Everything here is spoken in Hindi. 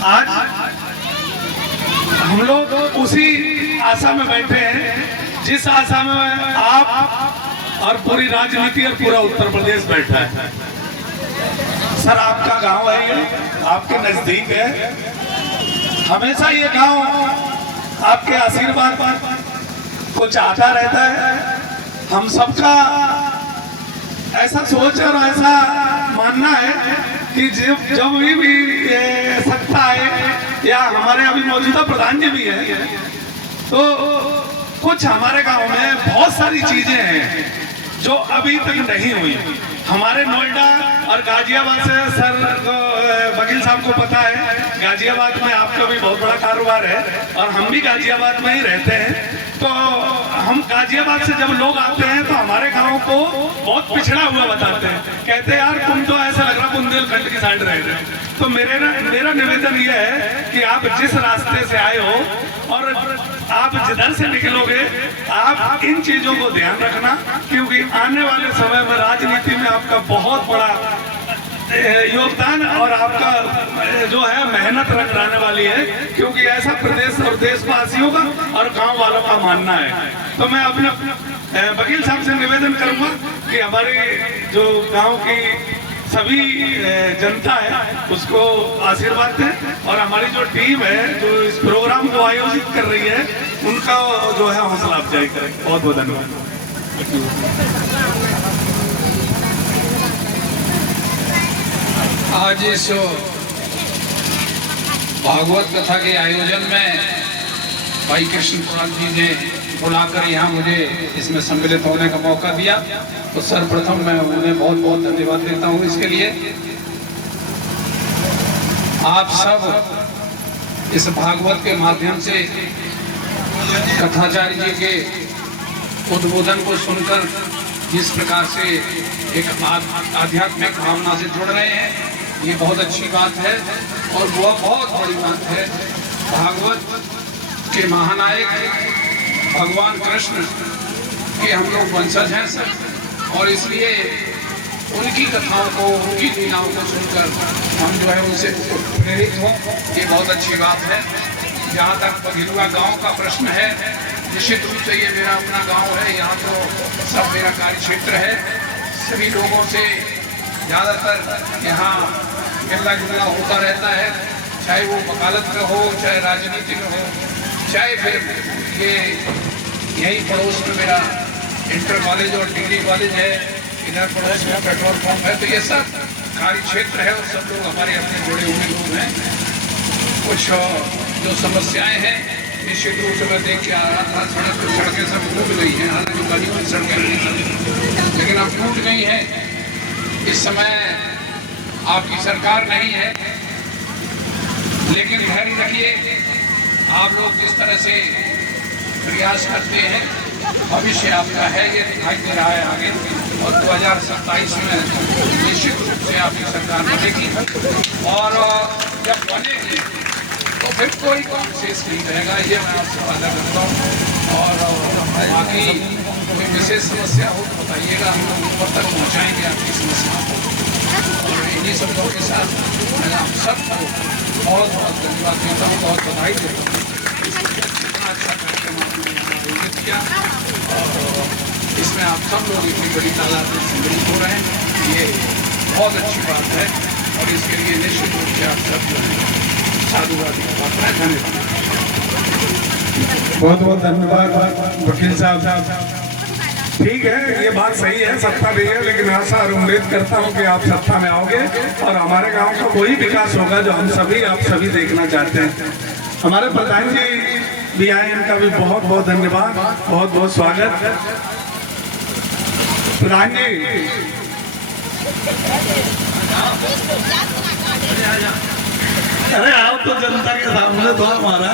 आज हम लोग उसी आशा में बैठे हैं जिस आशा में आप और पूरी राजनीति और पूरा उत्तर प्रदेश बैठा है। सर, आपका गांव है ये, आपके नजदीक है। हमेशा ये गांव आपके आशीर्वाद को चाहता रहता है। हम सबका ऐसा सोच और ऐसा मानना है कि जब भी सत्ता है या हमारे अभी मौजूदा प्रधान जी भी है, तो कुछ हमारे गांव में बहुत सारी चीजें हैं जो अभी तक नहीं हुई। हमारे नोएडा और गाजियाबाद से सर वकील साहब को पता है, गाजियाबाद में आपका भी बहुत बड़ा कारोबार है और हम भी गाजियाबाद में ही रहते हैं। तो हम गाजियाबाद से जब लोग आते हैं तो हमारे गांव को बहुत पिछड़ा हुआ बताते हैं, कहते हैं यार तुम तो ऐसा लग रहा बुंदेलखंड की साइड रह रहे हो। तो मेरा निवेदन यह है कि आप जिस रास्ते से आए हो और आप जिधर से निकलोगे, आप इन चीजों को ध्यान रखना, क्योंकि आने वाले समय में राजनीति में आपका बहुत बड़ा योगदान और आपका जो है मेहनत रंग लाने वाली है, क्योंकि ऐसा प्रदेश और देशवासियों का और गांव वालों का मानना है। तो मैं अपने वकील साहब से निवेदन करूंगा कि हमारे जो गांव की सभी जनता है उसको आशीर्वाद दें और हमारी जो टीम है जो इस प्रोग्राम को आयोजित कर रही है उनका जो है हौसला अफजाई करें। बहुत बहुत धन्यवाद। आज इस भागवत कथा के आयोजन में भाई कृष्ण प्रसाद जी ने बुलाकर यहाँ मुझे इसमें सम्मिलित होने का मौका दिया, तो सर्वप्रथम मैं उन्हें बहुत बहुत धन्यवाद देता हूँ इसके लिए। आप सब इस भागवत के माध्यम से कथाचार्य जी के उद्बोधन को सुनकर जिस प्रकार से एक आध्यात्मिक भावना से जुड़ रहे हैं, ये बहुत अच्छी बात है और वो बहुत बड़ी बात है। भागवत के महानायक भगवान कृष्ण के हम लोग वंशज हैं सर, और इसलिए उनकी कथाओं को, उनकी लीलाओं को सुनकर हम जो है उनसे प्रेरित हों, ये बहुत अच्छी बात है। जहाँ तक बघिलुआ गांव का प्रश्न है, निश्चित रूप से ये मेरा अपना गांव है, यहाँ तो सब मेरा कार्य क्षेत्र है। सभी लोगों से ज़्यादातर यहाँ मिलना जुलना होता रहता है, चाहे वो वकालत में हो, चाहे राजनीति में हो, चाहे फिर ये यही पड़ोस में मेरा इंटर कॉलेज और डिग्री कॉलेज है, इधर पड़ोस में पेट्रोल पंप है, तो ये सब कार्य क्षेत्र है और सब लोग हमारे अपने जुड़े हुए लोग हैं। कुछ जो समस्याएं हैं निश्चित रूप से मैं देख के आ रहा था, सड़कें सब टूट गई हैं, हालांकि बनी हुई सड़कें नहीं सब, लेकिन अब टूट गई हैं। इस समय आपकी सरकार नहीं है, लेकिन धैर्य रखिए। आप लोग जिस तरह से प्रयास करते हैं, भविष्य आपका है, ये दिखाई दे रहा है आगे, और 2027 में निश्चित रूप से आपकी सरकार बनेगी और जब बनेगी तो फिर कोई काम शेष नहीं रहेगा, ये मैं आपसे वादा करता हूँ। और बाकी कोई विशेष समस्या हो तो बताइएगा, हम लोग ऊपर तक पहुँचाएंगे आपकी समस्या को। और इन्हीं शब्दों के साथ मैं आप सबको बहुत बहुत धन्यवाद देता हूँ, बहुत बधाई देता हूँ। इतना अच्छा कार्यक्रम आपने आयोजित किया और इसमें आप सब लोग इतनी बड़ी तादाद में सम्मिलित हो रहे हैं, ये बहुत अच्छी बात है और इसके लिए निश्चित रूप से आप सब जो है साधुवाद की बात है। धन्यवाद। बहुत बहुत धन्यवाद वकील साहब। ठीक है, ये बात सही है, सत्ता नहीं है, लेकिन आशा और उम्मीद करता हूँ कि आप सत्ता में आओगे और हमारे गांव का वही विकास होगा जो हम सभी आप सभी देखना चाहते हैं। हमारे प्रधान जी भी आए, इनका भी बहुत बहुत धन्यवाद, बहुत बहुत स्वागत। प्रधान जी, अरे आओ तो जनता के सामने तो हमारा